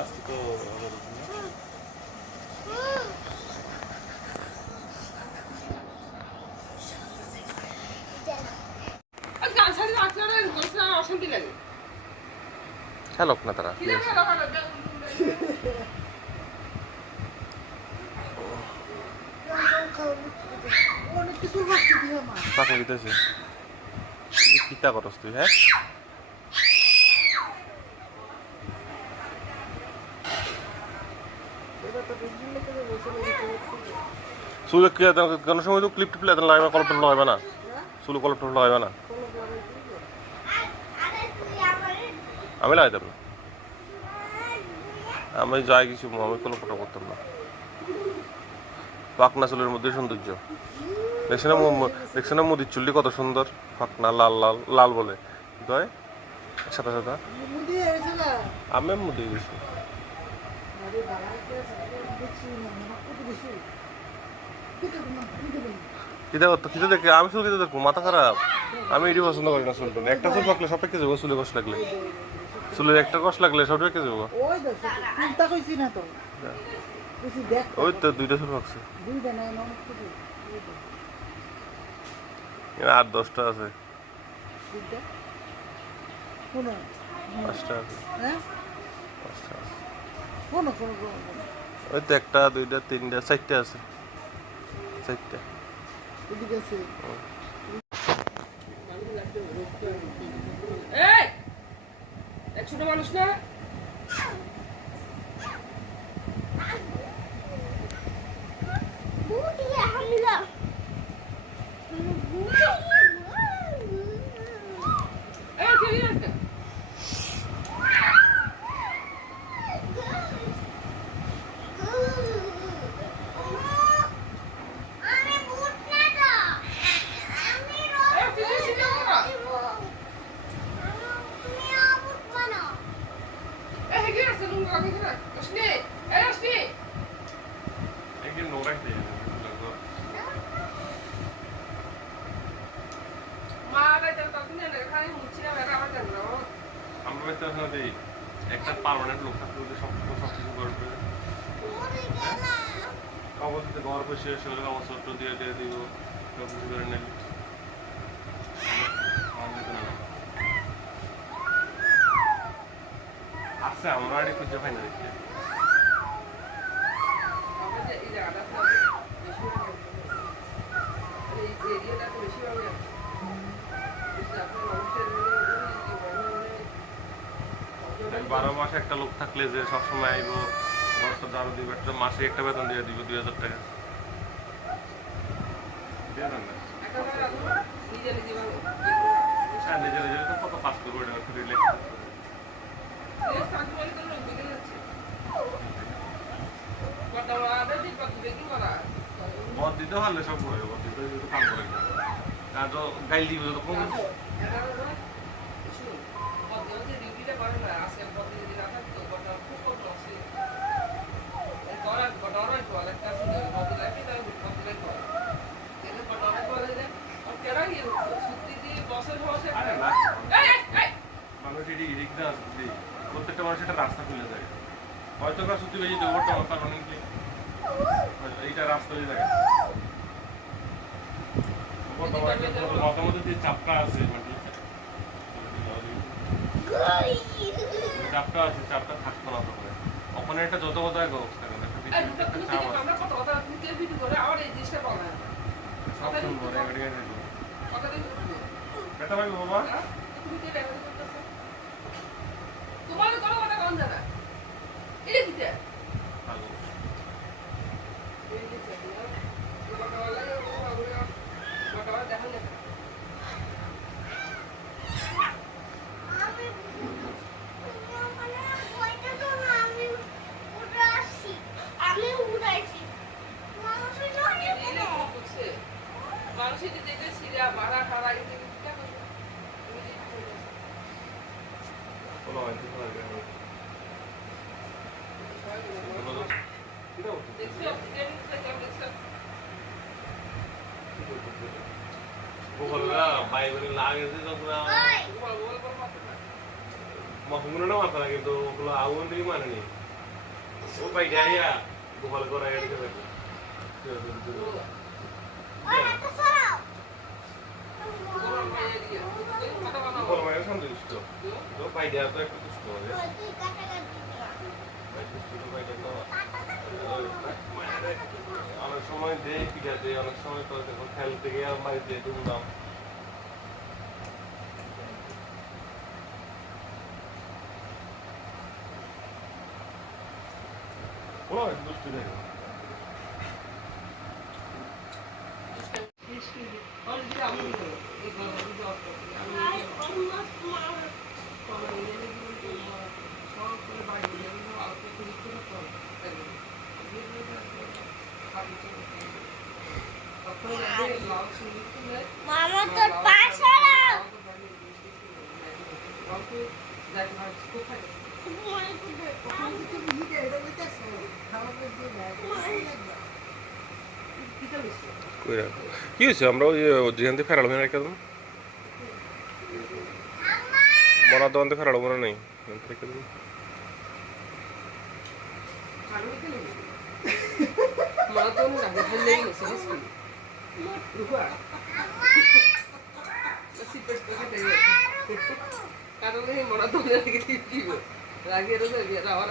আজকে তো অশান্তি লাগে খেলোক না তারা পাখা দিতেছে কিতা করস তুই হ্যাঁ চুলে কোনো সময় তো ক্লিপ টিপলে লাগাবে কলপ টপ লাগাবে না চুলে কলপ টপ লাগাবে না আমি লাগাইতাম না আমি যাই কিছু আমি কলপ টপ করতাম না পাকনা চুলের মধ্যে সৌন্দর্য দেখছে না মুদির চুলটি কত সুন্দর পাকনা লাল লাল লাল বলে কয় সাদা সাদা আমি মুদি গেছি কিতা করতো কিতা দেখে আমি চুল কিতা দেখবো মাথা খারাপ আমি এটি পছন্দ করি না চুল টুল একটা চুল পাকলে সব পেকে যাবো চুলে কষ লাগলে চুলের একটা কষ লাগলে সব পেকে যাবো ওই তো দুইটা চুল পাকছে 8-10টা আছে 5টা আছে 5টা আছে ওই তো 1টা 2টা 3টা 4টা আছে 4টা ছোট মানুষ না একটা পার্মানেন্ট লোক থাকতে হলে সবকিছু করবে অবশ্যই ঘর বসে শরীর কাগজপত্র দিয়ে দিব সবকিছু করে নেবে আচ্ছা আমরা আগে খুঁজে পাই না দেখি বারো মাসে একটা লোক থাকলে যে সবসময় আইব বছর আরো দিব একটা মাসে একটা বেতন দিয়ে দিব 2000 টাকা দিয়ে দেন না নিজে নিজে তো কত পাস করবো এটা রিলেক্স বদ দিতে পারলে সব করে বদ দিতে কাম করে আর তো গাইল দিব তো কম প্রত্যেকটা মানুষ একটা রাস্তা খুলে যায় হয়তো সত্যি বেশি দেবটা কারণে এইটা রাস্তা হয়ে যায় মতামত যে চাপটা আছে চাপটা আছে চাপটা থাকতো না তখন ওখানে একটা যত কথা ব্যবস্থা করে সব শুনবো এটা ভাই বাবা তোমার কোনো কথা কোন জায়গা এটা দিতে মানুষের দেখে সিরিয়া মারা খারা এগুলো বাইরে লাগে কিন্তু ওগুলো আগুন দিয়ে মানেনি ও ভাই ডাইয়া গোপাল করা এদিকে দেখো গোপাল মায়ের সামনে দুষ্ট তো ভাই ডাইয়া তো একটু দুষ্ট হবে ভাই দুষ্ট তো ভাই ডাইয়া অনেক সময় দেয় পিঠা দেয় অনেক সময় তো দেখো খেলতে গিয়ে মারি দিয়ে ধুমধাম ও দুষ্ট দেখো মামা তোর পা সরাও কি হয়েছে আমরা ওই যেখান থেকে ফেরালাম রেখে দেবো মরার দোকান থেকে ফেরালো মনে নেই রেখে দেবো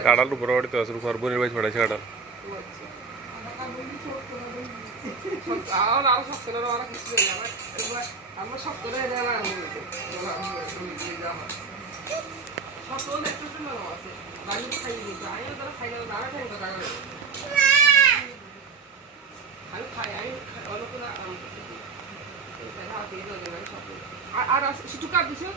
গাড়াল উপরে বাড়িতে আছে রুফার বোনের বাড়ি ছড়াইছে গাড়াল আমরা শক্ত আছে বাড়িতে খাই দিতে আমি তারা খাই না তারা খাই তো টাকা আমি খাই আমি অনেক আর আছে একটু কাট দিছো